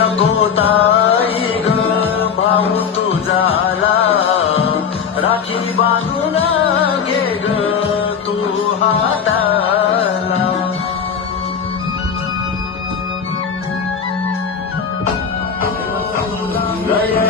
नको ताई ग भाऊ तुझा झाला राखी बांधून घे ग तू हाताला. गया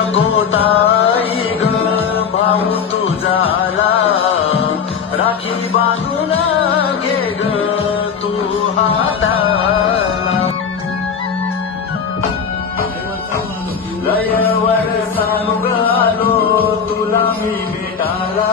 नकोताई ग भाऊ तुझाला राखी बांधून घे ग तू हाता लयवर सांगालो तुला मी भेटाला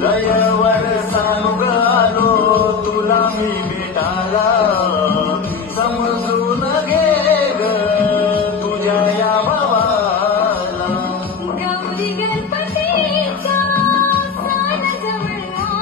लय लयवर सांगालो तुला मी भेटायला